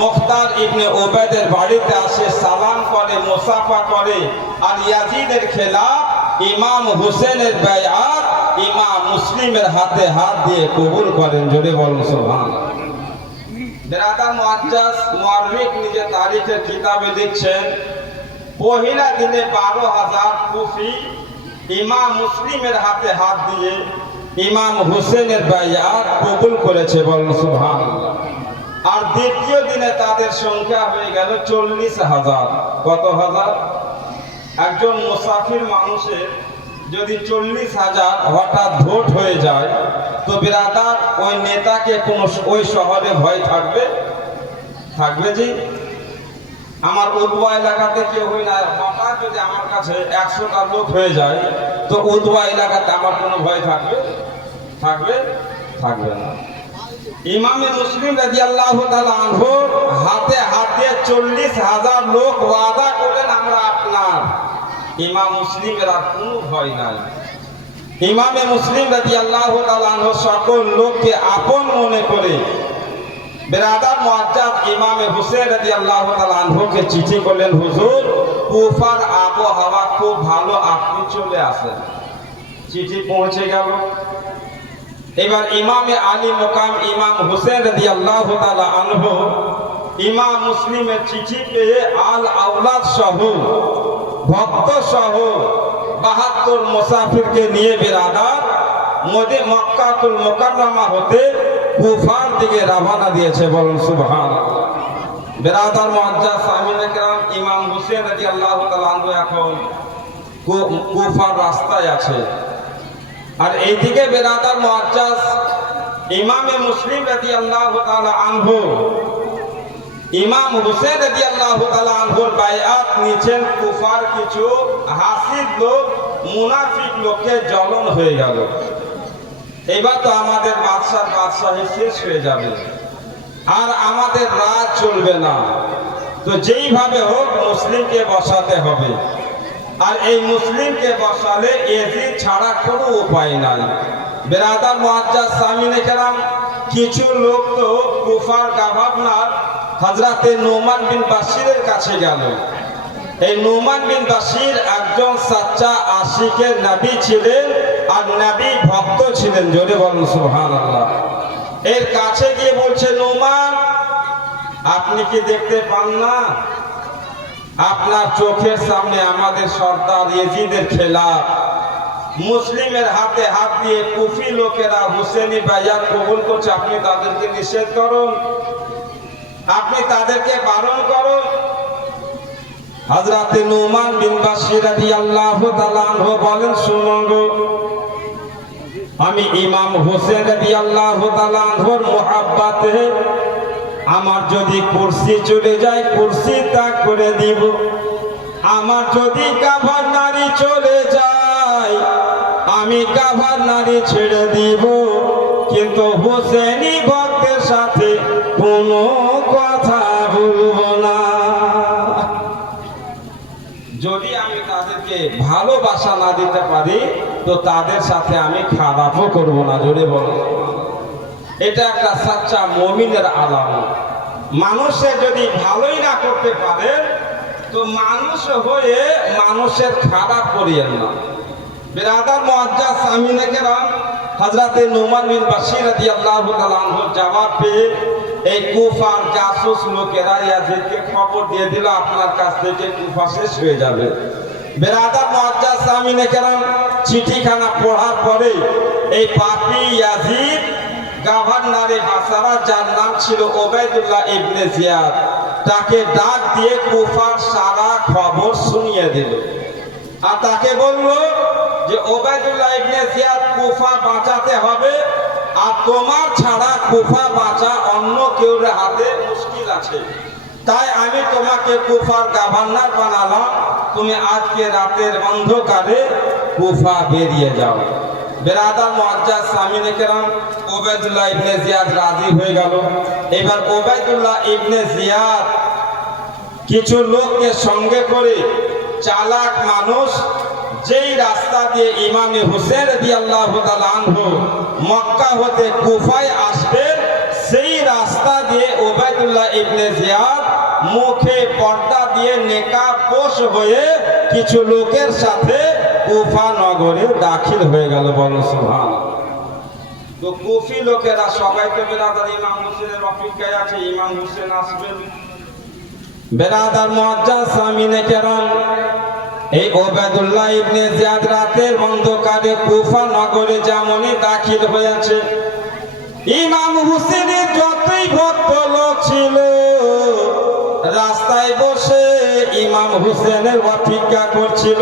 মুখতার ইবনে উবাইদের বাড়িতে আসে, সালাম করে, মুসাফা করে, আর ইয়াজিদের খেলাফ ইমাম হুসেনের বায়াত ইমাম মুসলিমের হাতে হাত দিয়ে কবুল করেন। জোরে বলুন সুবহানাল্লাহ। বেরাদার মুআজ্জাজ মুআররিখ নিজে তারিখের কিতাবে লিখছেন, পহিলা দিনে 12,000 কুফি ইমাম মুসলিমের হাতে হাত দিয়ে ইমাম হুসেনের বায়াত কবুল করেছে। বলুন সুবহানাল্লাহ। আর দ্বিতীয় দিনে তাদের সংখ্যা হয়ে গেল 40,000। কত হাজার? একজন মুসাফির মানুষের যদি 40,000 হঠাৎ ভোট হয়ে যায়, তো বিরাদার ওই নেতাকে কোন ওই শহরে ভয় থাকবে? থাকবে জি? আমার উদওয়া এলাকাতে কেউ হই না, হঠাৎ যদি আমার কাছে 100টা লোক হয়ে যায়, তো উদওয়া এলাকাতে আমার কোনো ভয় থাকবে? থাকবে? থাকবে না। ইমামে মুসলিম রাদিয়াল্লাহু তাআলা আনহু হাতে হাত দিয়ে 40,000 লোক ওয়াদা করলেন, আমরা আপনার। ইমাম মুসলিমের আর কোনো ভয় নাই। ইমামে মুসলিম রাদিয়াল্লাহু তাআলা আনহু সকল লোককে আপন মনে করে বেরাদার মুআজ্জাজ ইমামে হুসেন রাদিয়াল্লাহু তাআলা আনহুকে চিঠি করলেন, হুজুর কুফার আবহাওয়া খুব ভালো, আপনি চলে আসেন। চিঠি পৌঁছে গেল। এবার ইমামে আলী মুকাম ইমাম হুসেন রাদিয়াল্লাহু তাআলা আনহু ইমাম মুসলিমের চিঠি পেয়ে আল আওলাদ সহ ভক্ত সহ 72 মুসাফিরকে নিয়ে বেরাদার মক্কাতুল মুকাররমা হতে কুফার দিকে রওনা দিয়েছে। বলুন সুবহানাল্লাহ। বেরাদার মুআজ্জাজ সামিনে কেরাম, ইমাম হুসেন রাদিয়াল্লাহু তাআলা আনহু এখন কুফার রাস্তায় আছে। আর এইদিকে বেরাদার মুআজ্জাজ ইমামে মুসলিম রাদিয়াল্লাহু তাআলা আনহু ইমাম হুসেন রাদিয়াল্লাহু তাআলা আনহুর বায়াত নিছেন। কুফার কিছু হাসিদ লোক, মুনাফিক লোককে জ্বলন হয়ে গেল। এবার তো আমাদের বাদশাহী শেষ হয়ে যাবে, আর আমাদের রাজ চলবে না। তো যেইভাবে হোক মুসলিমকে বসাতে হবে, আর এই মুসলিমকে বসালে এজিদ ছাড়া কোনো উপায় নাই। বেরাদার মুআজ্জাজ সামিনে কেরাম, কিছু লোক তো কুফার গভর্নর হযরতে নোমান বিন বাশিরের কাছে গেল। এই নোমান বিন বাশির একজন সাচ্চা আশিকের নবী ছিলেন, আর নবী ভক্ত ছিলেন। জোরে বলুন সুবহানাল্লাহ। এর কাছে গিয়ে বলছে, নোমান, আপনি কি দেখতে পান না আপনার চোখের সামনে আমাদের সর্দার ইয়াজিদের খেলাফ মুসলিমের হাতে হাত দিয়ে কুফি লোকেরা হুসেনি বায়াত কবুল করছে, আপনি তাদেরকে নিষেধ করুন, আপনি তাদেরকে বারণ করুন। হযরতে নোমান বিন বাশির রাদিয়াল্লাহু তাআলা আনহু বলেন, শুনুন গো, আমি ইমাম হুসেন রাদিয়াল্লাহু তাআলা আনহুর মুহাব্বতে আমার যদি কুরসি চলে যায়, কুরসি ত্যাগ করে দিব। আমার যদি গভর্নরি চলে যায়, আমি গভর্নরি ছেড়ে দিব। কিন্তু হুসেনি ভক্তের সাথে কোনো কথা বলবো না। যদি আমি তাদেরকে ভালোবাসা না দিতে পারি, তো তাদের সাথে আমি খারাপও করব না। জোরে বলো। এটা একটা সাচ্চা মুমিনের আলামত। মানুষে যদি ভালোই না করতে পারে, তো মানুষ হয়ে মানুষের খারাপ করিয়েন না। বেরাদার মুআজ্জাজ সামিনে কেরাম, হযরতে নোমান বিন বাশির রাদিয়াল্লাহু তাআলা আনহুর জবাব পেয়ে এই কুফার জাসুস লোকেরা ইয়াজিদকে খবর দিয়ে দিল, আপনার কাছ থেকে কুফা শেষ হয়ে যাবে। বেরাদার মুআজ্জাজ সামিনে কেরাম, চিঠিখানা পড়ার পরে এই পাপী ইয়াজিদ গভর্নরে বাসরা, যার নাম ছিল ওবাইদুল্লাহ ইবনে জিয়াদ, তাকে ডাক দিয়ে কুফার সারা খবর শুনিয়ে দিল। আর তাকে বলল যে ওবাইদুল্লাহ ইবনে জিয়াদ, কুফা বাঁচাতে হবে, আর তোমার ছাড়া কুফা বাঁচা অন্য কেউ হাতে মুশকিল আছে। তাই আমি তোমাকে কুফার গভর্নর বানালাম, তুমি আজকে রাতের অন্ধকারে কুফা বেরিয়ে যাও। বেরাদার মুআজ্জাজ সামিনে কেরাম, ওবাইদুল্লাহ ইবনে জিয়াদ রাজি হয়ে গেল। এবার ওবাইদুল্লাহ ইবনে জিয়াদ কিছু লোককে সঙ্গে করে, চালাক মানুষ, যেই রাস্তা দিয়ে ইমামে হুসেন রাদিয়াল্লাহু তাআলা আনহু মক্কা হতে কুফায় আসবেন, সেই রাস্তা দিয়ে ওবায়দুল্লাহ ইবনে জিয়াদ মুখে পর্দা দিয়ে নেকাবপোশ হয়ে কিছু লোকের সাথে কুফা নগরে দাখিল হয়ে গেল। বলো সুবহানাল্লাহ। তো কুফি লোকেরা সবাই তো বেরাদার ইমাম হুসেনের অপেক্ষায় আছে, ইমাম হুসেন আসবেন। বেরাদার মুআজ্জাজ সামিনে কেরাম, এই ওবায়দুল্লাহ ইবনে জিয়াদ রাতের অন্ধকারে কুফা নগরে যেমনই দাখিল হয়েছে, ইমাম হুসেনের যতই ভক্ত লোক ছিল রাস্তায় বসে ইমাম হুসেনের অপেক্ষা করছিল।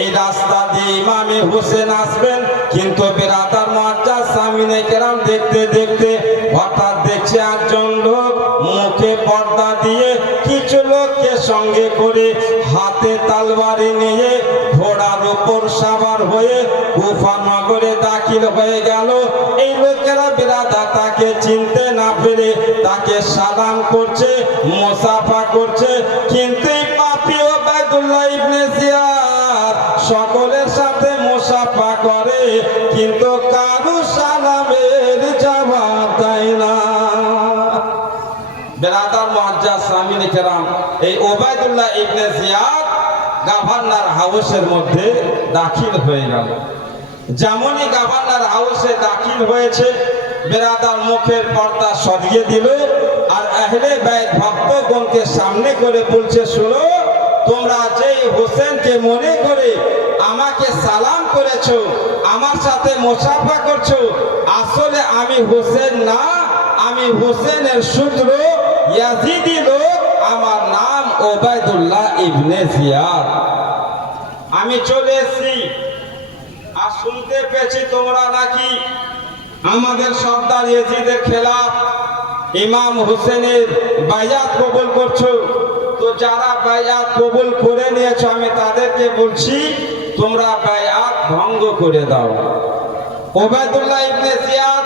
এই রাস্তা দিয়ে ইমামে হুসেন আসবেন, কিন্তু বেরাদার মুআজ্জাজ সামিনে কেরাম দেখতে দেখতে হঠাৎ দেখছে একজন লোক মুখে পর্দা দিয়ে কিছু লোককে সঙ্গে করে হাতে তালবারি নিয়ে ঘোড়ার উপর সাবার হয়ে কুফা নগরে দাখিল হয়ে গেল। এই লোকেরা বেরাদার তাকে চিনতে না পেরে তাকে সালাম করছে, মুসাফা করছে, কিন্তু এই পাপী ওবায়দুল্লাহ ইবনে জিয়াদ সকলের সাথে মুসাফা করে, কিন্তু কারো সালামের জবাব দেয় না। বেরাদার মুআজ্জাজ সামিনে কেরাম, এই ওবায়দুল্লাহ ইবনে জিয়াদ গভর্নর হাউসের মধ্যে দাখিল হয়ে গেল। যেমনই গভর্নর হাউসে দাখিল হয়েছে, বেরাদার মুখের পর্দা সরিয়ে দিল আর আহলে বাইত ভক্তগণকে সামনে করে বলছে, শোনো, তোমরা যেই হোসেনকে মনে করে আমাকে সালাম করেছো, আমার সাথে মুসাফা করছো, আসলে আমি হোসেন না, আমি হোসেনের সূত্র ইয়াজিদি লোক, আমার নাম ওবায়দুল্লাহ ইবনে জিয়াদ। আমি চলে এসেছি আর শুনতে পেয়েছি তোমরা নাকি আমাদের সর্দার ইয়াজিদের খেলাফ ইমাম হোসেনের বায়াত কবুল করছো। তো যারা বায়াত কবুল করে নিয়েছো আমি তাদেরকে বলছি তোমরা বায়াত ভঙ্গ করে দাও। ওবায়দুল্লাহ ইবনে জিয়াদ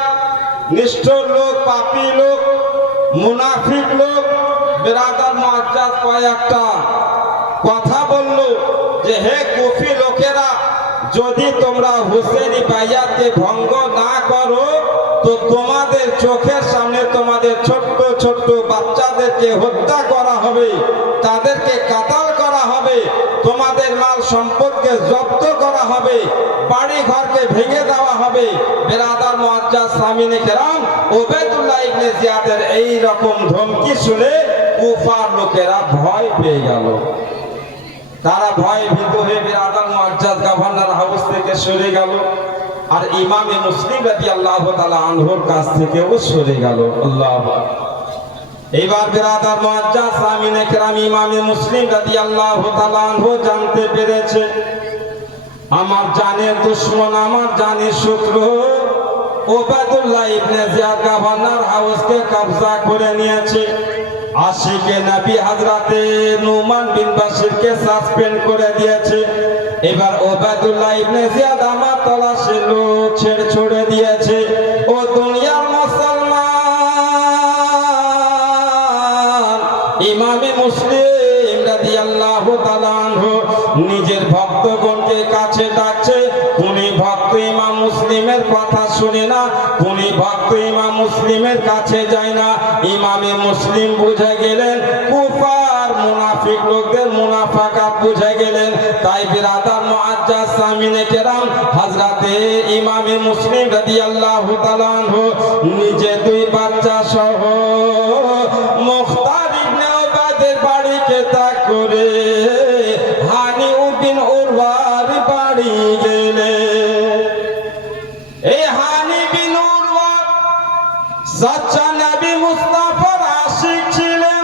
নিষ্ঠুর লোক, পাপী লোক, মুনাফিক লোক। বেরাদার মুআজ্জাজ কয়েকটা কথা বলল যে, হে কুফি লোকেরা, যদি তোমরা হুসেনি বায়াতকে ভঙ্গ না করো তো তোমাদের চোখের সামনে তোমাদের ছোট্ট ছোট্ট বাচ্চাদেরকে হত্যা করা হবে, তাদেরকে কাতাল করা হবে, তোমাদের মাল সম্পদকে জব্দ করা হবে, বাড়ি ঘরকে ভেঙে দেওয়া হবে। বেরাদার মুআজ্জাজ সামিনে কেরাম, ওবায়দুল্লাহ ইবনে জিয়াদের এই রকম ধমকি শুনে কুফার লোকেরা ভয় পেয়ে গেল। তারা ভয়ে ভীত হয়ে বেরাদার মুআজ্জাজ গভর্নর হাউস থেকে সরে গেল আর ইমামে মুসলিম রাদিয়াল্লাহু তাআলা আনহুর কাছ থেকেও সরে গেল। আল্লাহু আকবার। এইবার বেরাদার মুআজ্জাজ সামিনে কেরাম ইমামে মুসলিম রাদিয়াল্লাহু তাআলা আনহু জানতে পেরেছে আমার জানের দুশমন, আমার জানের শত্রু ওবায়দুল্লাহ ইবনে জিয়াদ গভর্নর হাউসকে কবজা করে নিয়েছে। আশিকে নবী হযরতে নুমান বিন বাশিরকে সাসপেন্ড করে দিয়েছে। এবার ওবায়দুল্লাহ ইবনে জিয়াদ আমার তলাশে লোক ছেড়ে ছুড়ে দিয়েছে। ও দুনিয়ার মুসলমান, ইমামে মুসলিম রাদিয়াল্লাহু তাআলা আনহু নিজের ভক্তগণকে কাছে ডাকছে। উনি ভক্ত ইমাম মুসলিমের কথা শুনে না, উনি ভক্ত ইমাম মুসলিমের কাছে যায় না। ইমামে মুসলিম বুঝে গেলেন, কুফার মুনাফিক লোকদের মুনাফাকাত বুঝে গেলেন। তাই বেরাদার মুআজ্জাজ সামিনে কেরাম, হযরতে ইমামে মুসলিম রাদিয়াল্লাহু তাআলা আনহু নিজে দুই বাচ্চা সহ মুখতার ইবনে উবাইদের বাড়িকে ত্যাগ করে হানি বিন উরওয়ার বাড়ি গেলেন। এই হানি বিন উরওয়া সচ্চা নবী মুস্তাফার আশিক ছিলেন।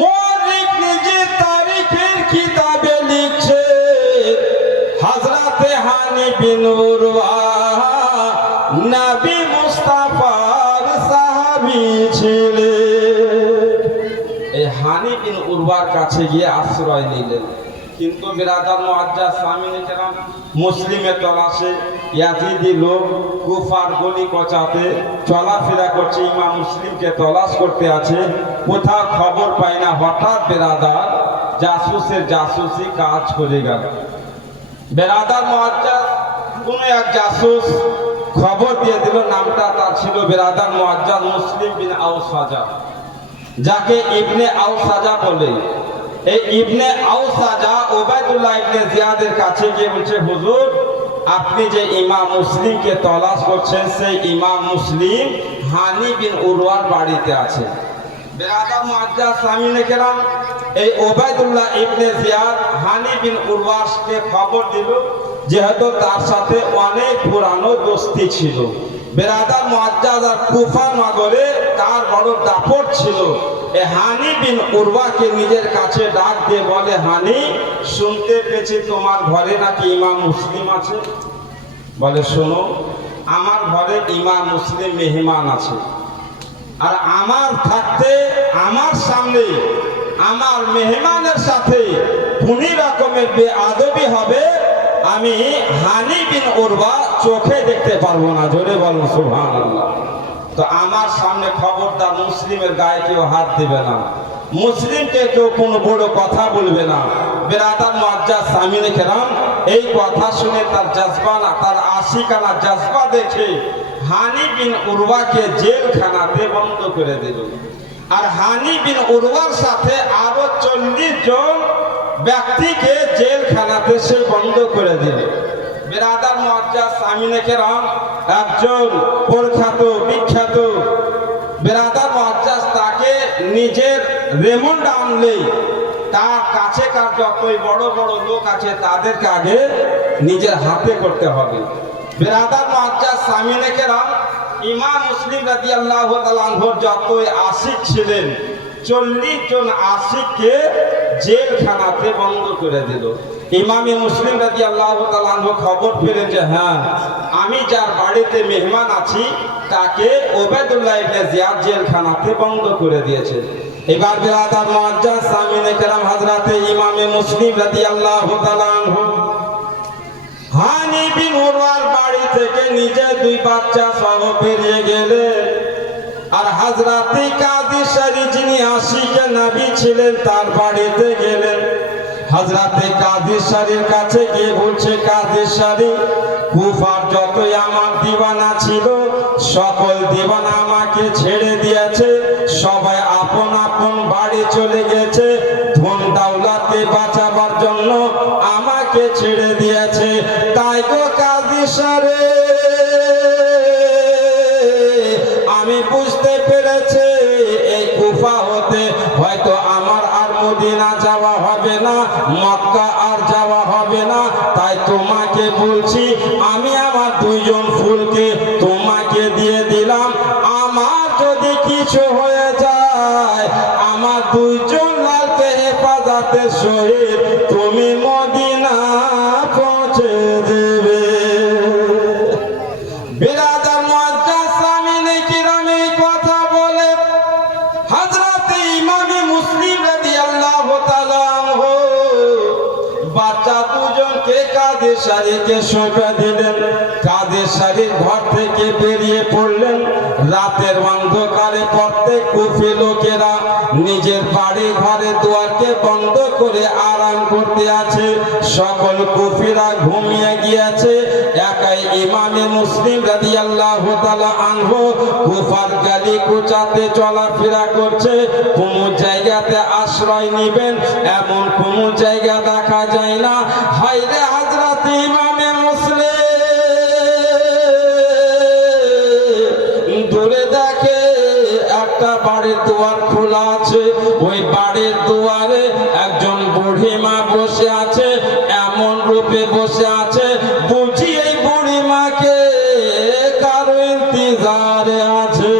মৌলিক নিজে তারিখের কিতাবে লিখছে হযরতে হানি বিন উরওয়া নবী মুস্তাফার সাহাবী ছিলেন। এই হানি বিন উরওয়ার কাছে গিয়ে আশ্রয় নিলেন। কিন্তু বেরাদার মুআজ্জাজ সামিনে কেরাম, মুসলিমের তলাশে ইয়াজিদি লোক কুফার গলি কচাতে চলাফেরা করছে, ইমাম মুসলিমকে তলাশ করতে আছে, কোথাও খবর পায় না। হঠাৎ বেরাদার জাসুসের জাসুসি কাজ করে গেল। বেরাদার মুআজ্জাজ কোন এক জাসুস খবর দিয়ে দিল, নামটা তার ছিল বেরাদার মুআজ্জাজ মুসলিম বিন আউস। যাকে ইবনে আউসাজা বলে। এই ইবনে আউসাজা ওবায়দুল্লাহ ইবনে জিয়াদের কাছে গিয়ে বলছে, হুজুর আপনি যে ইমাম মুসলিমকে তলাশ করছেন, সেই ইমাম মুসলিম হানি বিন উরওয়ার বাড়িতে আছে। বেরাদার মুআজ্জাজ সামিনে কেরাম, এই ওবায়দুল্লাহ ইবনে জিয়াদ হানি বিন উরওয়াকে খবর দিল, যেহেতু তার সাথে অনেক পুরানো দোস্তি ছিল। বেরাদার মুআজ্জাজ আর কুফা নগরে তার বড় দাপট ছিল। এই হানি বিন উরওয়াকে নিজের কাছে ডাক দিয়ে বলে, হানি শুনতে পেয়েছি তোমার ঘরে নাকি ইমাম মুসলিম আছে। বলে, শোনো আমার ঘরে ইমাম মুসলিম মেহমান আছে, আর আমার থাকতে আমার সামনে আমার মেহমানের সাথে কোন রকমের বেআদবি হবে আমি হানি বিন উরওয়া চোখে দেখতে পারবো না। জোরে বলুন সুবহানাল্লাহ। তো আমার সামনে খবরদার মুসলিমের গায়ে কেউ হাত দিবে না, মুসলিমকে কেউ কোনো বড় কথা বলবে না। বেরাদার মুআজ্জাজ সামিনে কেরাম, এই কথা শুনে তার জজবানা, তার আশিকানা জজবা দেখে হানি বিন উরওয়াকে জেলখানাতে বন্ধ করে দিল। আর হানি বিন উরওয়ার সাথে আরো 40 জন ব্যক্তিকে জেলখানাতে সে বন্ধ করে দিল। বেরাদার মুআজ্জাজ সামিনে কেরাম, একজন প্রখ্যাত বিখ্যাত বেরাদার মুআজ্জাজ তাকে নিজের রেমন্ড আনলে তার কাছে কার যতই বড় বড় লোক আছে তাদেরকে আগে নিজের হাতে করতে হবে। বেরাদার মুআজ্জাজ সামিনে কেরাম, ইমাম মুসলিম রাদিয়াল্লাহু তাআলা আনহুর যতই আশিক ছিলেন 40 জন আশিককে জেলখানাতে বন্ধ করে দিল। ইমাম মুসলিম রাদিয়াল্লাহু তাআলা আনহু খবর পেলেন যে হ্যাঁ, আমি যার বাড়িতে মেহমান আছি তাকে ওবায়দুল্লাহ ইবনে জিয়াদ জেলখানাতে বন্ধ করে দিয়েছে। এবার বেরাদার মুআজ্জাজ সামিনে কেরাম, হযরতে ইমাম মুসলিম রাদিয়াল্লাহু তাআলা আনহু হানি বিন উরওয়ার বাড়ি থেকে নিজে 2 বাচ্চা সহ বেরিয়ে গেলেন। আর হযরতে কাজী শরীফ যিনি আশিকে নবী ছিলেন তার বাড়িতে গেলেন। হযরতে কাজী শরীফ কাছে গিয়ে বলছে, কাজী শরীফ কুফার যতই আমার দিওয়ানা ছিল সকল দিওয়ানা আমাকে ছেড়ে দিয়েছে, সবাই আপন আপন বাড়ি চলে গেছে, ধন দৌলতে বাঁচাবার জন্য আমাকে ছেড়ে দিয়েছে। তাই গো কাজী শরীফ আমি বুঝতে পেরেছি এই কুফা হতে হয়তো আমার আর মদিনা যাওয়া হবে না, মক্কা আর যাওয়া হবে না। তাই তোমাকে বলছি আমি আমার 2 জন ফুলকে তোমাকে দিয়ে দিলাম। আমার যদি কিছু হয়ে যায় আমার 2 জন লালকে হেফাজতের সহিত তুমি মদিনা পৌঁছে দেবে। বেরাদার মুআজ্জাজ সামিনে কিরাম এই কথা বলে হযরতে ইমাম মুসলিম রাদিয়াল্লাহু তাআলা আনহু বাচ্চা 2 জনকে কাজী শরীফকে সঁপে দিলেন। কাজী শরীফ ঘর থেকে বেরিয়ে পড়লেন। রাতের অন্ধকারে প্রত্যেক কুফি লোকেরা নিজের বাড়ি ঘরে দুয়ারকে বন্ধ করে আরাম করতে আছে। সকল কুফিরা ঘুমিয়ে গিয়েছে, একাই ইমাম মুসলিম রাদিয়াল্লাহু তাআলা আনহু কুফার গলি কুচাতে চলাফেরা করছে। কোন জায়গাতে আশ্রয় নেবেন এমন কোন জায়গা দেখা যায় না। হায়রে হযরত ইমাম মুসলিম দূরে দেখে একটা বাড়ির দুয়ার খোলা আছে, ওই বাড়ির দুয়ারে একজন বুড়ি মা বসে আছে। এমন রূপে বসে আছে বুঝি এই বুড়ি মাকে কারো ইন্তজারে আছে।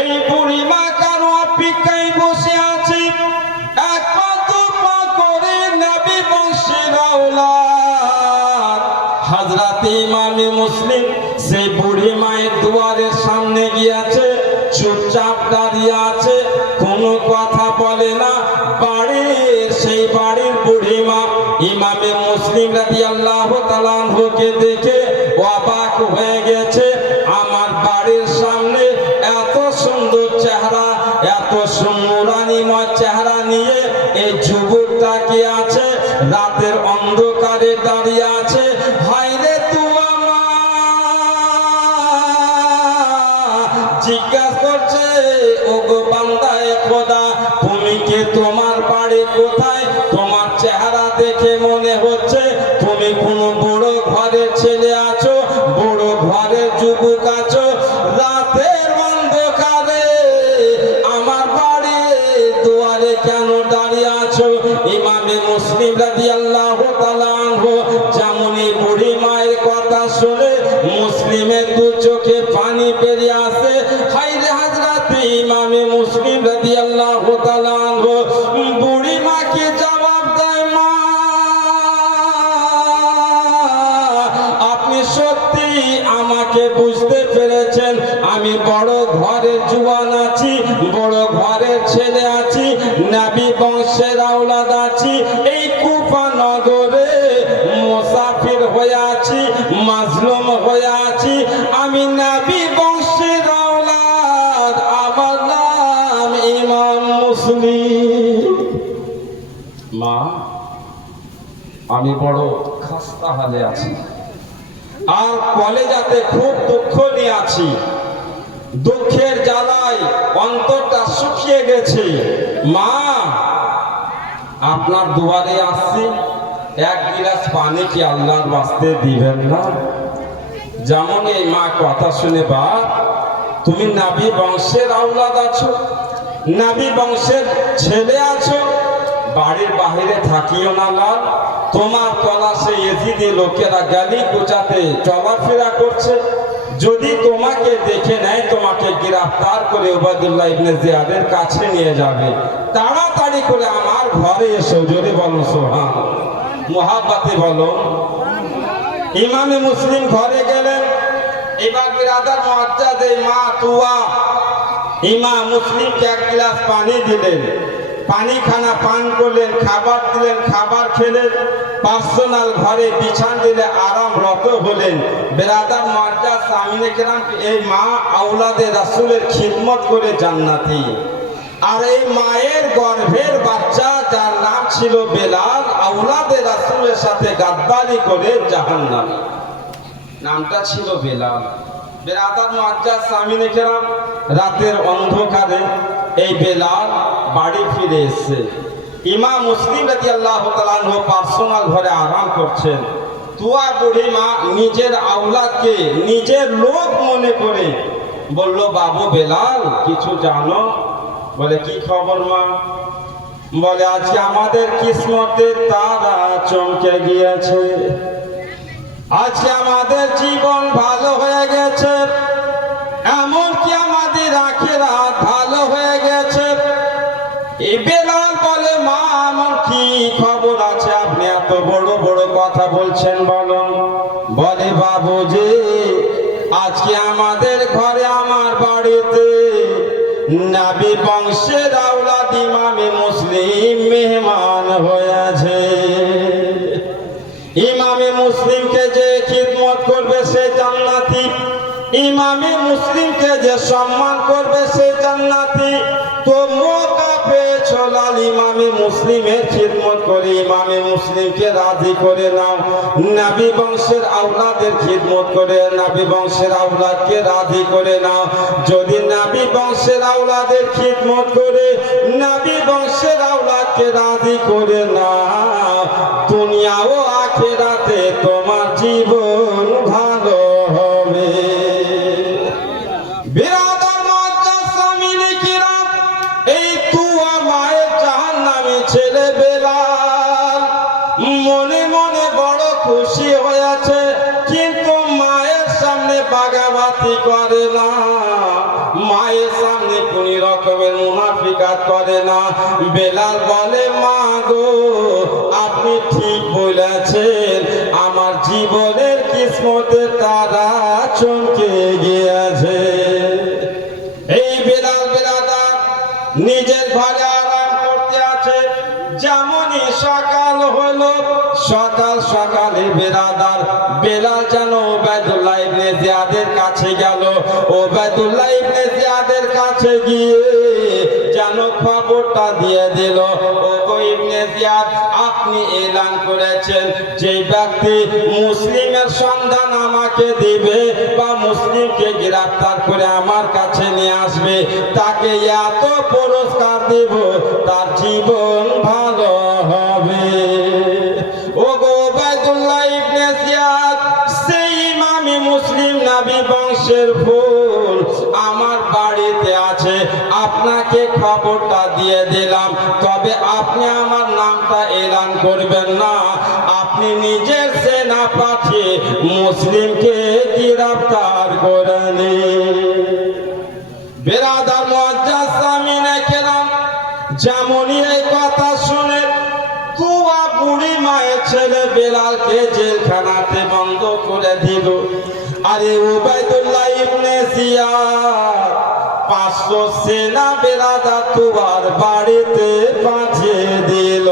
এই বুড়ি মা কারো অপেক্ষায় বসে আছে। এক পা 2 পা করে নবী বংশের আওলাদ হযরত ইমাম মুসলিম সেই বুড়ি মায়ের দুয়ারের সামনে গিয়েছে, চুপচাপ দাঁড়িয়ে আছে, কোনো কথা বলে না। সেই বাড়ির বুড়ি মা ইমাম মুসলিম রাদিয়াল্লাহু তাআলা আনহুকে দেখে অবাক হয়ে গেছে। আমার বাড়ির সামনে এত সুন্দর চেহারা, এত সুন্দরানিময় চেহারা নিয়ে এই যুবকটা কি আছে, রাতের অন্ধকারে দাঁড়িয়ে আছে। হায়রে তুয়া মা জিজ্ঞাসা করছে, ওগো মুসলিম রাদিয়াল্লাহু তাআলা আনহু যেমনই বুড়ি মায়ের কথা শুনে মুসলিমের দু চোখে পানি বেরিয়ে আসে। হায়রে হযরত ইমামে মুসলিম রাদিয়াল্লাহু তাআলা আনহু বুড়ি মাকে জবাব দেয়, মা আপনি সত্যি আমাকে বুঝতে পেরেছেন, আমি বড় ঘরের জুয়ান আছি, বড় ঘরের ছেলে আছি, নবী বংশের আওলাদ আছি, এই কুফা নগরে মুসাফির হয়ে আছি, মাজলুম হয়ে আছি, আমি নবী বংশের আওলাদ, আমার নাম ইমাম মুসলিম। মা আমি বড় খাস্তা হালে আছি আর কলেজাতে খুব দুঃখ নিয়ে আছি, দুঃখের জ্বালায় অন্তরটা শুকিয়ে গেছে। মা আপনার দুয়ারে আসছি, এক গিলাস পানি কি আল্লাহর বাস্তে দিবেন না? যেমন এই মা কথা শুনে, বা তুমি নবী বংশের আওলাদ আছো, নবী বংশের ছেলে আছো, বাড়ির বাহিরে থাকিও না লাল, তোমার তলাশে ইয়েজিদি লোকেরা গালি গোচাতে চলাফেরা করছে, যদি তোমাকে দেখে নেয় তোমাকে গ্রেফতার করে উবাইদুল্লাহ ইবনে জিয়াদের কাছে নিয়ে যাবে, তাড়াতাড়ি করে আমার ঘরে এসো। জোরে বলো সুবহানাল্লাহ, মুহাব্বতে বলো। ইমামে মুসলিম ঘরে গেলেন, এবার বিরাদার মুআজ্জাজ এই মা তুয়া ইমাম মুসলিমকে এক গ্লাস পানি দিলেন, পানি খানা পান করলেন, খাবার দিলেন, খাবার খেলেন, পার্সোনাল ঘরে বিছান দিলে আরামরত হলেন। বিরাদার মুআজ্জাজ সামিনে কেরাম, এই মা আওলাদে রাসূলের খিদমত করে জান্নাতি, আর এই মায়ের গর্ভের বাচ্চা যার নাম ছিল বেলাল, আওলাদে রাসূলের সাথে গাদ্দারি করে জাহান্নামী, নামটা ছিল বেলাল। বিরাদার মুআজ্জাজ সামিনে কেরাম, রাতের অন্ধকারে এই বেলাল বাড়ি ফিরে এসেছে। ইমাম মুসলিম রাদিয়াল্লাহু তাআলা আনহু পার্সোনাল ঘরে আরাম করছেন। তুয়া বুড়ি মা নিজের আওলাদকে নিজের লোক মনে করে বলল, বাবু বেলাল কিছু জানো? বলে কি খবর মা? বলে আজকে আমাদের কিসমতে তারা চমকে গিয়েছে, আজকে আমাদের জীবন ভালো হয়ে গেছে, এমনকি আমাদের আখিরাত ভালো হয়ে গেছে। এই বেলাল বলে, মা আমার কি খবর আছে, আপনি এত বড় বড় কথা বলছেন বলো। বলে বাবুজি আজকে আমাদের ঘরে আমার বাড়িতে নবী বংশের আওলাদ ইমামে মুসলিম মেহমান হয়েছে। ইমামে মুসলিমকে যে খিদমত করবে সে জান্নাতি, ইমামে মুসলিমকে যে সম্মান করবে সে জান্নাতি। তো মৌকা পেয়েছো লাল ইমামে মুসলিমের খিদমত করে ইমামে মুসলিমকে রাজি করে নাও, নবী বংশের আওলাদের খিদমত করে নবী বংশের আওলাদকে রাজি করে নাও। যদি নবী বংশের আওলাদের খিদমত করে নবী বংশের আওলাদকে রাজি করে নাও, দুনিয়া ও আখিরাতে তোমার জীবন ভালো হবে। বিরাদার মুআজ্জাজ সামিনে কিরাম, এই তুয়া মায়ের জাহান্নামী ছেলে বেলাল মনে মনে বড় খুশি হয়েছে, কিন্তু মায়ের সামনে বাগাবাতি করে না, মায়ের সামনে কোন রকমের মুনাফিকাত করে না। বেলাল বলে, মা গো আপনি ঠিক বলেছেন, আমার জীবনের কিসমতে তারা চমকে গিয়েছে। এই বেলাল বিরাদার নিজের ঘরে আরাম করতে আছে। যেমনই সকাল হলো, সকাল সকালে বিরাদার বেলাল যেন উবাইদুল্লাহ ইবনে জিয়াদের কাছে গেল। উবাইদুল্লাহ ইবনে জিয়াদের কাছে গিয়ে যেন খবরটা দিয়ে দিল, ও ইবনে জিয়াদ আপনি এলান করেছেন যে ব্যক্তি মুসলিমের সন্ধান আমাকে দিবে বা মুসলিমকে গ্রেফতার করে আমার কাছে নিয়ে আসবে, তাকে এত পুরস্কার দেব তার জীবন ভালো হবে। ও গো উবাইদুল্লাহ ইবনে জিয়াদ, সেই ইমামে মুসলিম নবী বংশের ফুল, আমার বাড়িতে আছে, আপনাকে খবরটা দিয়ে দিলাম, তবে আপনি আমার নামটা এলান করবেন না। আপনি নিজের সেনা পাঠিয়ে মুসলিমকে গ্রেফতার করে নিন। বেরাদার মুআজ্জাজ সামিনে কেরাম, যেমনই এই কথা শুনে তুয়া বুড়ি মায়ের ছেলে বেলালকে জেলখানাতে বন্ধ করে দিল। আরে উবাইদুল্লাহ ইবনে জিয়াদ 500 সেনা বেরাদার তুয়ার বাড়িতে পাঠিয়ে দিল।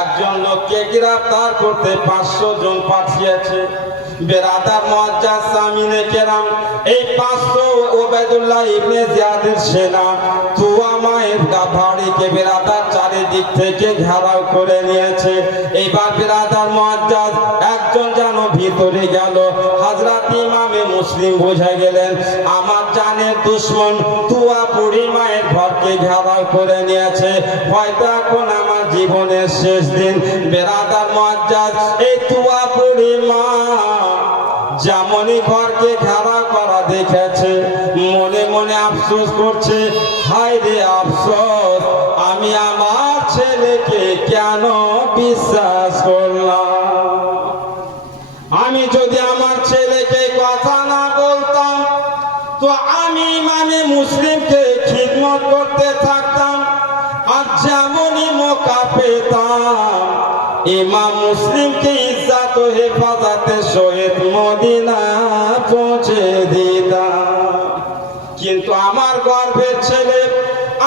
একজন লোককে গ্রেফতার করতে 500 জন পাঠিয়েছে। বেরাদার মুআজ্জাজ সামিনে কেরাম, এই 500 উবাইদুল্লাহ ইবনে জিয়াদের সেনা তুয়া মায়ের বাড়িকে বেরাদার চারিদিক থেকে ঘেরাও করে নিয়েছে। এইবার বেরাদার মুআজ্জাজ একজন যেন ভিতরে গেল। হযরত ইমামে মুসলিম বুঝে গেলেন আমার জানের দুশমন তুয়া বুড়ি মায়ের ঘরকে ঘেরাও করে নিয়েছে, হয়তো এখন আমার জীবনের শেষ দিন। বেরাদার মুআজ্জাজ এই তুয়া বুড়ি মা যেমনই ঘরকে ঘেরাও করা দেখেছে, মনে মনে আফসোস করছে, হায় রে আফসোস, আমি আমার ছেলেকে কেন বিশ্বাস করলাম। আমি যদি আমার ছেলেকে কথা না বলতাম তো আমি ইমামে মুসলিমকে খিদমত করতে থাকতাম, আর যেমনই মৌকা পেতাম ইমাম মুসলিমকে ইজ্জত ও হেফাজতে সহিত মদিনা পৌঁছে দিতাম। কিন্তু আমার গর্ভের ছেলে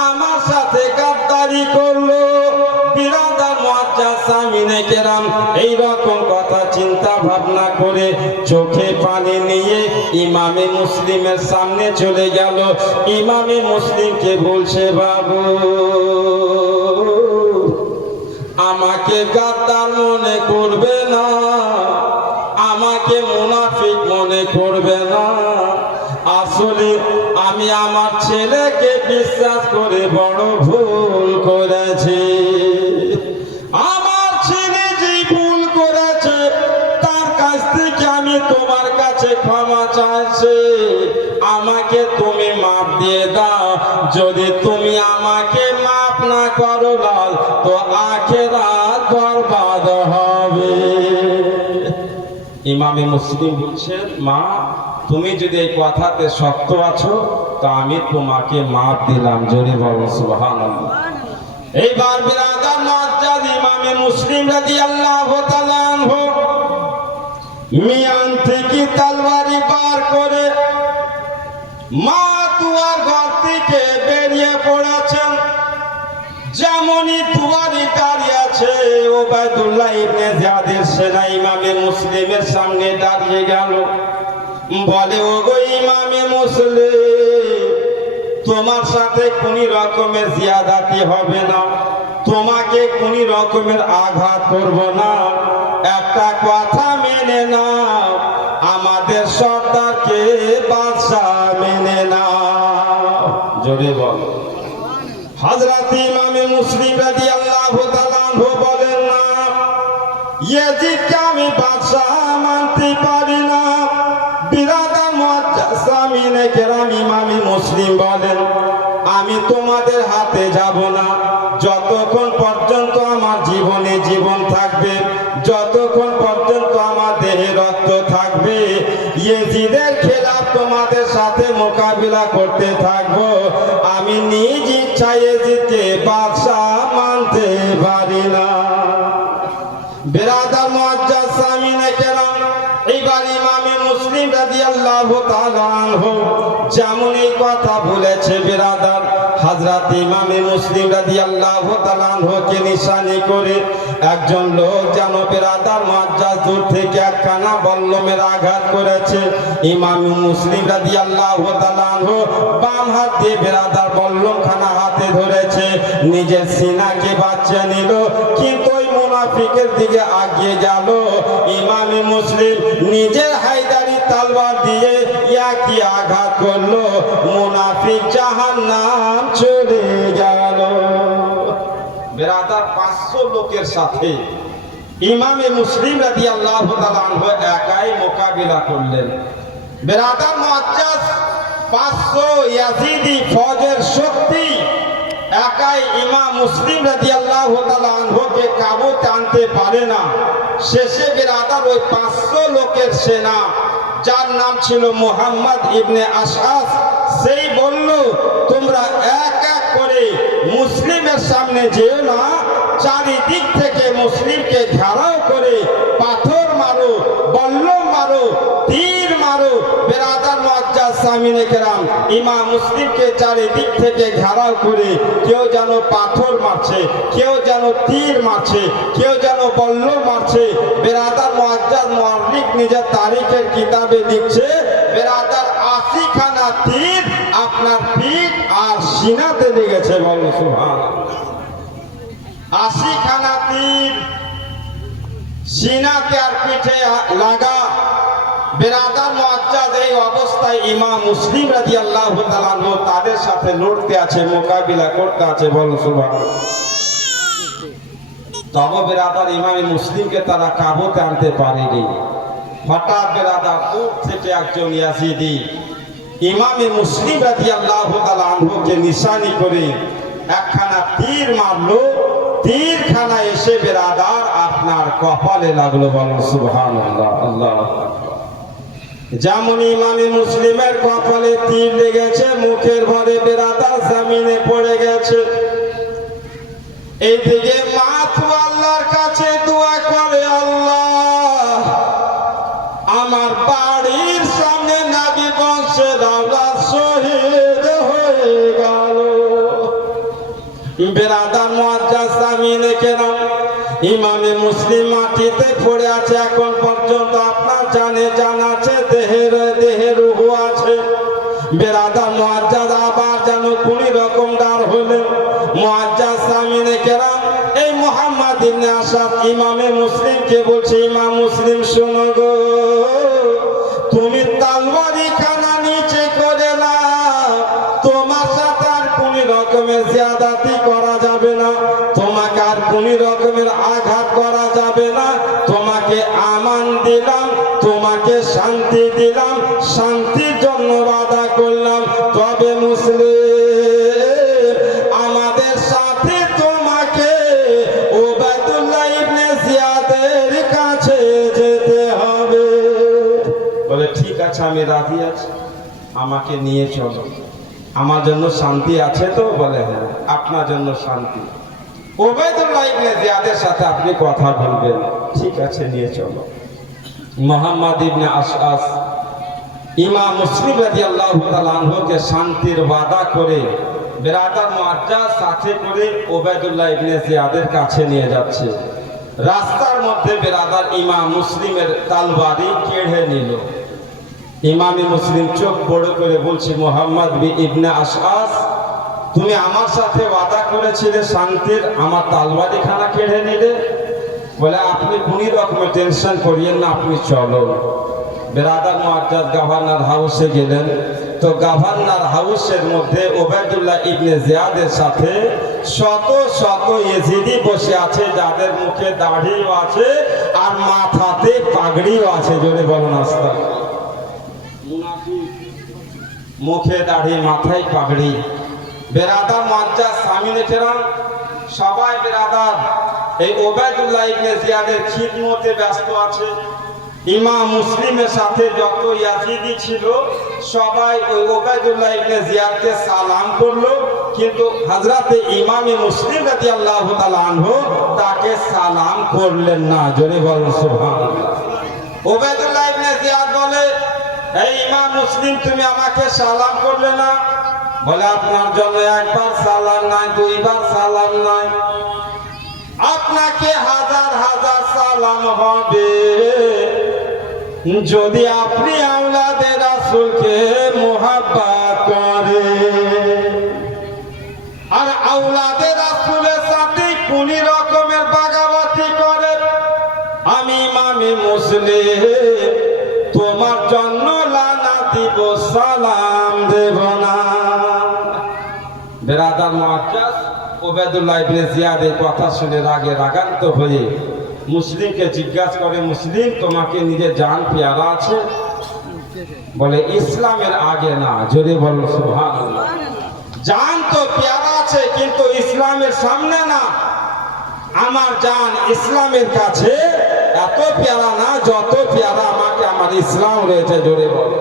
আমার সাথে গাদ্দারি করলো। বিরাদার মুআজ্জাজ সামিনে কেরাম এই রকম কথা চিন্তা ভাবনা করে চোখে পানি নিয়ে ইমামে মুসলিমের সামনে চলে গেল। ইমামে মুসলিমকে বলছে, বাবু আমাকে গাদ্দার মনে করবে না, আমাকে মুনাফিক মনে করবে না, আসলে আমি আমার ছেলেকে বিশ্বাস করে বড় ভুল করেছি। আমার ছেলে যে ভুল করেছে তার কাছ থেকে আমি তোমার কাছে ক্ষমা চাইছি, আমাকে তুমি মাফ দিয়ে দাও। যদি তুমি আমাকে মাফ না করো লাল, তো আখিরাত বরবাদ হবে। ইমামে মুসলিম বলছেন, মা তুমি যদি এই কথাতে শক্ত আছো তো আমি তোমাকে মাফ দিলাম। জোরে বলো সুবহানাল্লাহ। এইবার বিরাদার মুআজ্জাজ ইমামে মুসলিম রাদিয়াল্লাহু তাআলা আনহু মিয়ান থেকে তরবারি বার করে মা তুয়ার ঘর থেকে বেরিয়ে পড়েছেন। যেমনই তুয়ারি দাঁড়িয়ে আছে, উবাইদুল্লাহ ইবনে জিয়াদের সেনা ইমামে মুসলিমের সামনে দাঁড়িয়ে গেল। বলে, ওগো ইমামে মুসলিম, তোমার সাথে কোন রকমের জিয়াদাতি হবে না, তোমাকে কোন রকমের আঘাত করব না, একটা কথা মেনে নাও, আমাদের সর্দারকে বাদশাহ মেনে নাও। জোরে বল। হযরত ইমামে মুসলিম রাদিয়াল্লাহু তাআলা আনহু বলেন, না, ইয়াজিদকে আমি বাদশাহ মানতে পারি না। বিরাদার মুআজ্জাজ সামিনে কেরাম ইমামে মুসলিম বলেন, আমি তোমাদের হাতে যাব না যতক্ষণ পর্যন্ত আমার জীবনে জীবন থাকবে, যতক্ষণ পর্যন্ত আমার দেহে রক্ত থাকবে, ইয়েজিদের খেলাফ তোমাদের সাথে মোকাবিলা করতে থাকবো। আমি নিজ ইচ্ছায় ইয়েজিদকে বাদশাহ মানতে পারি না। বিরাদার মুআজ্জাজ সামিনে কেরাম, এইবার ইমামে মুসলিম রাদিয়াল্লাহু তাআলা আনহু যেমন এই কথা বলেছে, বিরাদার হযরত ইমামে মুসলিম রাদিয়াল্লাহু তাআলা আনহুকে নিশানি করে একজন লোক যেন বিরাদার মুআজ্জাজ দূর থেকে একখানা বল্লমের আঘাত করেছে। ইমামে মুসলিম রাদিয়াল্লাহু তাআলা আনহু বাম হাত দিয়ে বিরাদার বল্লমখানা হাতে ধরেছে, নিজের সিনাকে বাঁচিয়ে নিল, কিন্তু ওই মুনাফিকের দিকে আগিয়ে গেল। ইমামে মুসলিম নিজের হায়দারি তলওয়ার দিয়ে একই আঘাত করলো, মুনাফিক জাহান্নাম চলে গেল। বিরাদার 500 লোকের সাথে ইমামে মুসলিম রাদিয়াল্লাহু তাআলা আনহু একাই মোকাবিলা করলেন। বিরাদার মুআজ্জাজ 500 ইয়াজিদি ফৌজের শক্তি একাই ইমাম মুসলিম রাদিয়াল্লাহু তাআলা আনহুকে কাবুতে আনতে পারে না। শেষে বিরাদার ওই 500 লোকের সেনা, যার নাম ছিল মুহাম্মদ ইবনে আশআস, সেই বলল, তোমরা এক এক করে মুসলিমের সামনে যেও না, চারিদিক থেকে মুসলিমকে ঘেরাও করে পাথর মারো, বল্লম মারো, তীর মারো। বিরাদার মুআজ্জাজ সামিনে কেরাম, ইমাম মুসলিমকে চারিদিক থেকে ঘেরাও করে কেউ যেন পাথর মারছে, কেউ যেন তীর মারছে, কেউ যেন বল্লম মারছে। বিরাদার মুআজ্জাজ মুআল্লিক নিজের তারিখের কিতাবে লিখছে, বিরাদার 80 খানা তীর আপনার পিঠ আর সিনাতে লেগেছে। বলো সুবহানাল্লাহ। 80 খানা তীর সিনাতে আর পিঠে লাগা। বিরাদার মুআজ্জাজ এই অবস্থায় ইমাম মুসলিম রাদিয়াল্লাহু তাআলা আনহু তাদের সাথে লড়তে আছে, মোকাবিলা করতে আছে। বলো সুবহানাল্লাহ। তবে বিরাদার ইমাম মুসলিমকে তারা কাবুতে আনতে পারেনি। হঠাৎ বিরাদার দূর থেকে একজন ইয়াজিদি ইমাম মুসলিম রাদিয়াল্লাহু তাআলা আনহুকে নিশানি করে একখানা তীর মারলো। তীরখানা এসে বিরাদার আপনার কপালে লাগলো। বলো সুবহানাল্লাহ। আল্লাহ। যেমন ইমাম মুসলিমের কপালে তীর লেগেছে, মুখের ভরে বিরাদার জমিনে পড়ে গেছে। এইদিকে মাথু আল্লাহর কাছে দোয়া করে, আল্লাহ আমার বাড়ির সামনে নবী বংশের আওলাদ শহীদ হয়ে গেল। বিরাদার মুআজ্জাজ সামিনে কেরাম, ইমাম মুসলিম মাটিতে পড়ে আছে এখন পর্যন্ত। আপনার জানে জান আছে, দেহে রূহ আছে। বিরাদার মুআজ্জাজ আবার যেন কোন রকম দাঁড় হলেন। মুআজ্জাজ সামিনে কেরাম, এই মুহাম্মদ ইবনে আশআস ইমাম মুসলিমকে বলছে, ইমাম মুসলিম শোনো গো, তুমি তলওয়ারি খানা নিচে করে নাও, তোমার সাথে আর কোন রকমের জিয়াদাতি করা যাবে না, তোমাকে আর কোন রকমের আঘাত করা যাবে না। তোমাকে আমান দিলাম, তোমাকে শান্তি দিলাম, শান্তির জন্য ওয়াদা করলাম। তবে মুসলিম, আমাদের সাথে তোমাকে উবাইদুল্লাহ ইবনে জিয়াদের কাছে যেতে হবে। বলে ঠিক আছে, আমি রাজি আছি, আমাকে নিয়ে চলো। আমার জন্য শান্তি আছে তো? বলে হ্যাঁ, আপনার জন্য শান্তি। উবাইদুল্লাহ ইবনে জিয়াদের সাথে আপনি কথা বলবেন। ঠিক আছে, নিয়ে চলো। মুহাম্মদ ইবনে আশআস ইমাম মুসলিম রাদিয়াল্লাহু তাআলা আনহুকে শান্তির ওয়াদা করে বিরাদার মুআজ্জাজ সাথে করে উবাইদুল্লাহ ইবনে জিয়াদের কাছে নিয়ে যাচ্ছে। রাস্তার মধ্যে বিরাদার ইমাম মুসলিমের তলওয়ারি কেড়ে নিল। ইমাম মুসলিম চোখ বড় করে বলছে, মুহাম্মদ ইবনে আশআস, তুমি আমার সাথে ওয়াদা করেছিলে শান্তির, আমার তলওয়ারি খানা কেড়ে নিলে। বলে আপনি কোন রকমের টেনশন করিয়েন না, আপনি চলো। বিরাদার মুআজ্জাজ গভর্নর হাউসে গেলেন। তো গভর্নর হাউসের মধ্যে উবাইদুল্লাহ ইবনে জিয়াদের সাথে শত শত ইয়েজিদি বসে আছে, যাদের মুখে দাড়িও আছে আর মাথাতে পাগড়িও আছে। জোরে বলুন আস্তাগফিরুল্লাহ। মুখে দাড়ি, মাথায় পাগড়ি। বিরাদার মুআজ্জাজ সামিনে কেরাম সবাই বিরাদার এই উবাইদুল্লাহ ইবনে জিয়াদের খিদমতে ব্যস্ত আছে। ইমাম মুসলিমের সাথে যত ইয়াজিদি ছিল সবাই ওই উবাইদুল্লাহ ইবনে জিয়াদকে সালাম করলো, কিন্তু হযরতে ইমাম মুসলিম রাদিয়াল্লাহু তাআলা আনহু তাকে সালাম করলেন না। জোরে বলুন সুবহানাল্লাহ। উবাইদুল্লাহ ইবনে জিয়াদ বলে, এই ইমাম মুসলিম, তুমি আমাকে সালাম করলে না। বলে আপনার জন্য একবার সালাম নাই, দুইবার সালাম নাই, আপনাকে হাজার হাজার সালাম হবে যদি আপনি আওলাদে রাসূলকে মুহাব্বত করেন। আর আওলাদে রাসূলের সাথে কোন রকমের বাগাবাতি করেন, আমি ইমামে মুসলিম তোমার জন্য লানাত দিব, সালাম দেব না। বিরাদার মুআজ্জাজ উবাইদুল্লাহ ইবনে জিয়াদের কথা শুনে রাগে রাগান্ত হয়ে মুসলিমকে জিজ্ঞাসা করে, মুসলিম, তোমাকে নিজের জান পেয়ারা আছে? বলে ইসলামের আগে না, জোরে বলো সুবহানাল্লাহ। জান তো পেয়ারা আছে কিন্তু ইসলামের সামনে না। আমার জান ইসলামের কাছে এত পেয়ারা না যত পেয়ারা আমাকে আমার ইসলাম রয়েছে, জোরে বলো।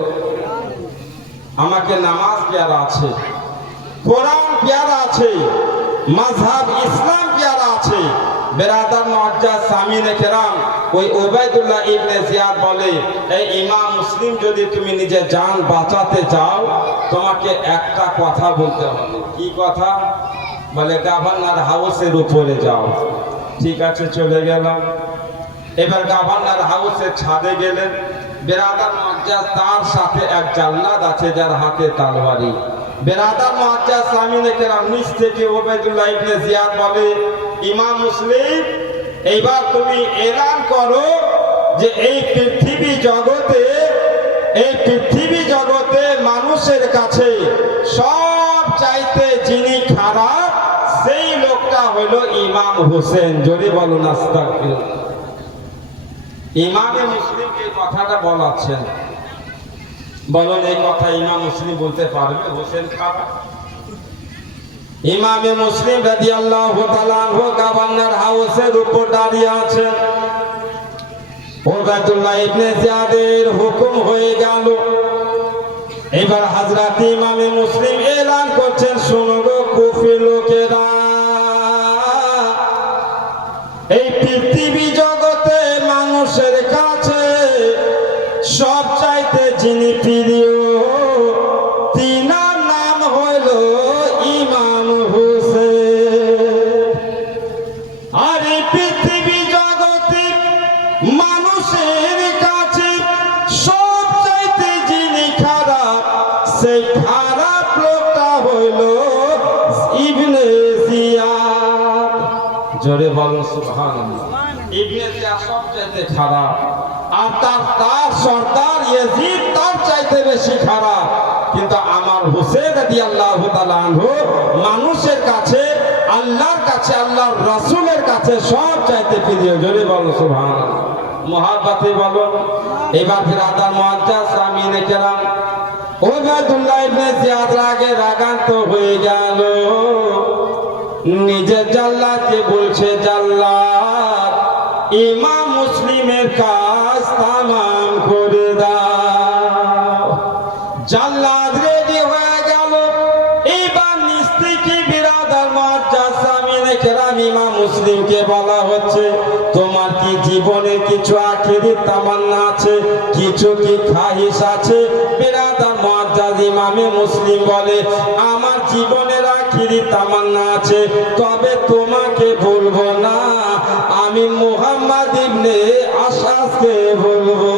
আমাকে নামাজ পেয়ারা আছে, কোরআন পেয়ারা আছে, মাযহাব ইসলাম পেয়ারা আছে। বেরাদার মুআজ্জাজ সামিনে কেরাম, ওই উবাইদুল্লাহ ইবনে জিয়াদ বলে, এই ইমাম মুসলিম যদি তুমি নিজের জান বাঁচাতে চাও তোমাকে একটা কথা বলতে হবে। কি কথা? বলে গভর্নর হাউসের উপরে যাও। ঠিক আছে, চলে গেলাম। এবার গভর্নর হাউসের ছাদে গেলেন। বেরাদার মুআজ্জাজ, তার সাথে এক জাল্লাদ আছে যার হাতে তরবারি। বেরাদার মুআজ্জাজ সামিনে কেরাম, নিচ থেকে উবাইদুল্লাহ ইবনে জিয়াদ বলে, ইমাম মুসলিম এইবার তুমি এলান করো যে এই পৃথিবী জগতে মানুষের কাছে সব চাইতে যিনি খারাপ সেই লোকটা হলো ইমাম হোসেন। জোরে বলুন আস্তাগফিরুল্লাহ। ইমামে মুসলিমকে কথাটা বলাচ্ছেন। বলুন এই কথা ইমাম মুসলিম বলতে পারবে হোসেন খারাপ? ইমামে মুসলিম রাদিয়াল্লাহু তাআলা আনহু গভর্নর হাউসের উপর দাঁড়িয়ে আছেন। উবাইদুল্লাহ ইবনে জিয়াদের হুকুম হয়ে গেল। এবার হযরত ইমামে মুসলিম এলান করছেন, শোনো গো কুফি লোকেরা, এই পৃথিবী জগতে মানুষের কাছে সব চাইতে যিনি প্রিয় তিনার নাম হইল ইমাম হোসেন। আর এই পৃথিবী জগতে মানুষের কাছে সব চাইতে যিনি খারাপ সেই খারাপ লোকটা হইল ইবনে জিয়াদ। জোরে বলুন সুবহানাল্লাহ। ইবনে জিয়াদ সব চাইতে খারাপ, আর তার সর্দার ইয়াজিদ তার চাইতে বেশি খারাপ। কিন্তু আমার হোসেন রাদিয়াল্লাহু তাআলা আনহু মানুষের কাছে, আল্লাহর কাছে, আল্লাহর রাসূলের কাছে সব চাইতে প্রিয়। জোরে বলুন সুবহানাল্লাহ। মুহাব্বতে বলুন। এবার বিরাদার মুআজ্জাজ সামিনে কেরাম, উবাইদুল্লাহ ইবনে জিয়াদ রাগে রাগান্ত হয়ে গেল। নিজের জাল্লাদকে বলছে, জাল্লাদ ইমাম মুসলিমের কাজ তামাম করে দাও। জাল্লাদ রেডি হয়ে গেল। এবার নিচ থেকে বিরাদার মুআজ্জাজ সামিনে কেরাম ইমাম মুসলিমকে বলা হচ্ছে, তোমার কি জীবনে কিছু আখেরি তামান্না আছে, কিছু কি খাহিশ আছে? বিরাদার মুআজ্জাজ ইমামে মুসলিম বলে, আমার জীবনের আখেরি তামান্না আছে, তবে তোমাকে বলবো না, আমি মুহাম্মদ ইবনে আশআসকে বলবো।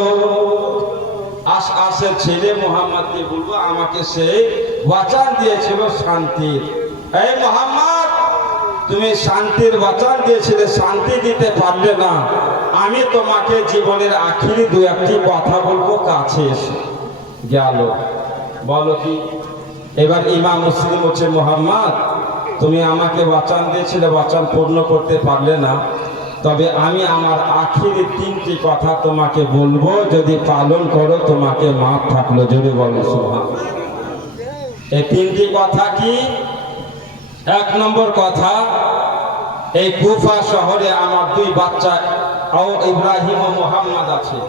আশআসের ছেলে মুহাম্মদকে বলবো, আমাকে সে ওয়াচান দিয়েছিল শান্তির। এই মুহাম্মদ, তুমি শান্তির ওয়াচান দিয়েছিলে, শান্তি দিতে পারলে না, আমি তোমাকে জীবনের আখেরি দু একটি কথা বলবো, কাছে এসে গেল। বলো কি? এবার ইমাম মুসলিম হচ্ছে, মুহাম্মদ তুমি আমাকে ওয়াচান দিয়েছিলে, ওয়াচান পূর্ণ করতে পারলে না, তবে আমি আমার আখেরি তিনটি কথা তোমাকে বলবো, যদি পালন করো তোমাকে মাফ থাকলো। জোরে বলো সুবহানাল্লাহ। এই তিনটি কথা কি? এক নম্বর কথা, এই কুফা শহরে আমার দুই বাচ্চা ইব্রাহিম ও মুহাম্মদ আছে।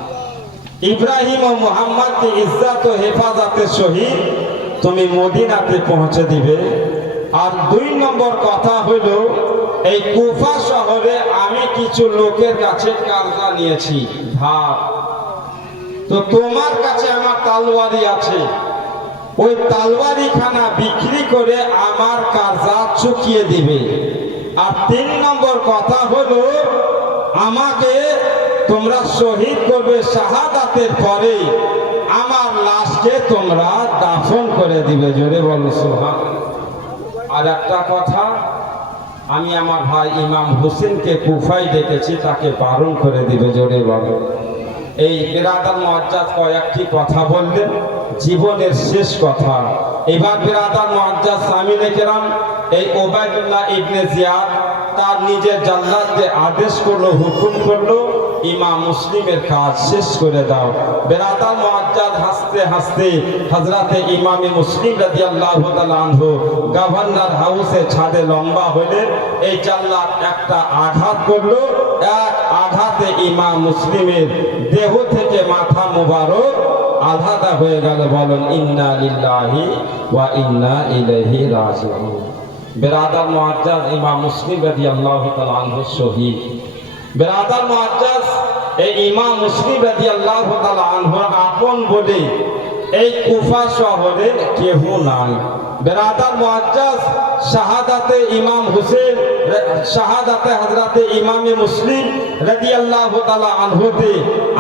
ইব্রাহিম ও মুহাম্মদকে ইজ্জত ও হেফাজতের সহিত তুমি মদিনাতে পৌঁছে দিবে। আর দুই নম্বর কথা হলো, এই কুফা শহরে আমি কিছু লোকের কাছে কার্জা নিয়েছি, ধার। তো তোমার কাছে আমার তলোয়ারি আছে, ওই তলোয়ারি খানা বিক্রি করে আমার কার্জা চুকিয়ে দিবে। আর তিন নম্বর কথা হলো, আমাকে তোমরা শহীদ করবে, শাহাদাতের পরে আমার লাশকে তোমরা দাফন করে দিবে। জোরে বলো সুবহানাল্লাহ। আর একটা কথা, আমি আমার ভাই ইমাম হোসেনকে কুফায় ডেকেছি, তাকে বারণ করে দিবে। জোরে বলো। এই বিরাদার মুআজ্জাজ কয়েকটি কথা বললেন, জীবনের শেষ কথা। এবার বিরাদার মুআজ্জাজ সামিনে কেরাম, এই উবাইদুল্লাহ ইবনে জিয়াদ তার নিজের জাল্লাদকে আদেশ করলো, হুকুম করলো, ইমাম মুসলিমের কাজ শেষ করে দাও। বেরাদার মুআজ্জাজ হাসতে হাসতে হযরতে ইমামে মুসলিম রাদিয়াল্লাহু তাআলা আনহু গভর্নর হাউসে ছাদে লম্বা হলেন, এই জাল্লাদ একটা আঘাত করলো, এক আঘাতে ইমাম মুসলিমের দেহ থেকে মাথা মুবারক আলাদা হয়ে গেল। বলেন ইন্না লিল্লাহি ওয়া ইন্না ইলাইহি রাজিউন। বেরাদার মুআজ্জাজ ইমাম মুসলিম রাদিয়াল্লাহু তাআলা আনহু শহীদ। বেরাদার মুআজ্জাজ এই ইমাম মুসলিম রাদিয়াল্লাহু তাআলা আনহু আপন বলে এই কুফা শহরে কেউ নাই। বেরাদার মুআজ্জাজ শাহাদাতে ইমাম হুসেন, শাহাদাতে হযরতে ইমামে মুসলিম রাদিয়াল্লাহু তাআলা আনহুতে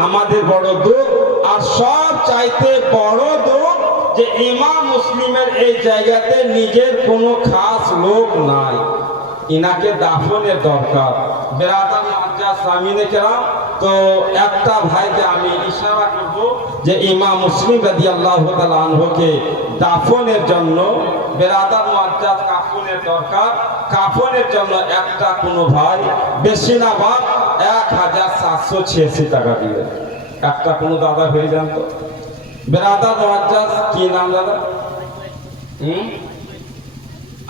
আমাদের বড় দুঃখ, আর সব চাইতে বড় দুঃখ যে ইমাম মুসলিমের এই জায়গাতে নিজের কোনো খাস লোক নাই, ইনাকে দাফনের দরকার। বেরাদার মুআজ্জাজ সামিনে কেরাম, তো একটা ভাইকে আমি ইশারা করব যে ইমাম মুসলিম রাদিয়াল্লাহু তাআলা আনহুকে দাফনের জন্য বেরাদার মুআজ্জাজ কাফনের দরকার। কাফনের জন্য একটা কোনো ভাই বেশি না বাদ 1786 টাকা দিবে। একটা কোনো দাদা হয়ে যান তো। বেরাদার মুআজ্জাজ কি নাম দাদা?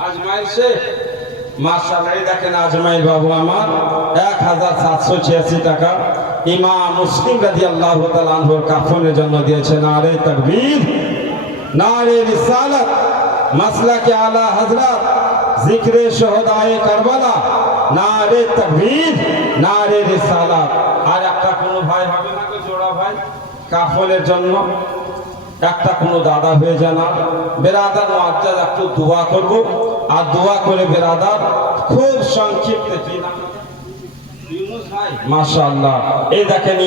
আজমাইল শেখ। মাশাআল্লাহ, দেখেন আজমাইল বাবু আমার 1786 টাকা ইমাম মুসলিম রাদিয়াল্লাহু তাআলা আনহুর কাফনের জন্য দিয়েছেন। নারে তাকবীর, নারে রিসালাত, মাসলাকে আলা হযরত, জিক্রে শুহাদায়ে কারবালা, নারে তাকবীর, নারে রিসালাত। আর একটা কোনো ভাই হবে না তো, জোড়া ভাই কাফনের জন্য একটা কোনো দাদা হয়ে জানা। বেরাদার মুআজ্জাজ একটু দোয়া করব, আর দোয়া করে বেরাদার খুব সংক্ষিপ্ত কি নাম? ইউনুস ভাই। মাশাআল্লাহ, এই দেখেন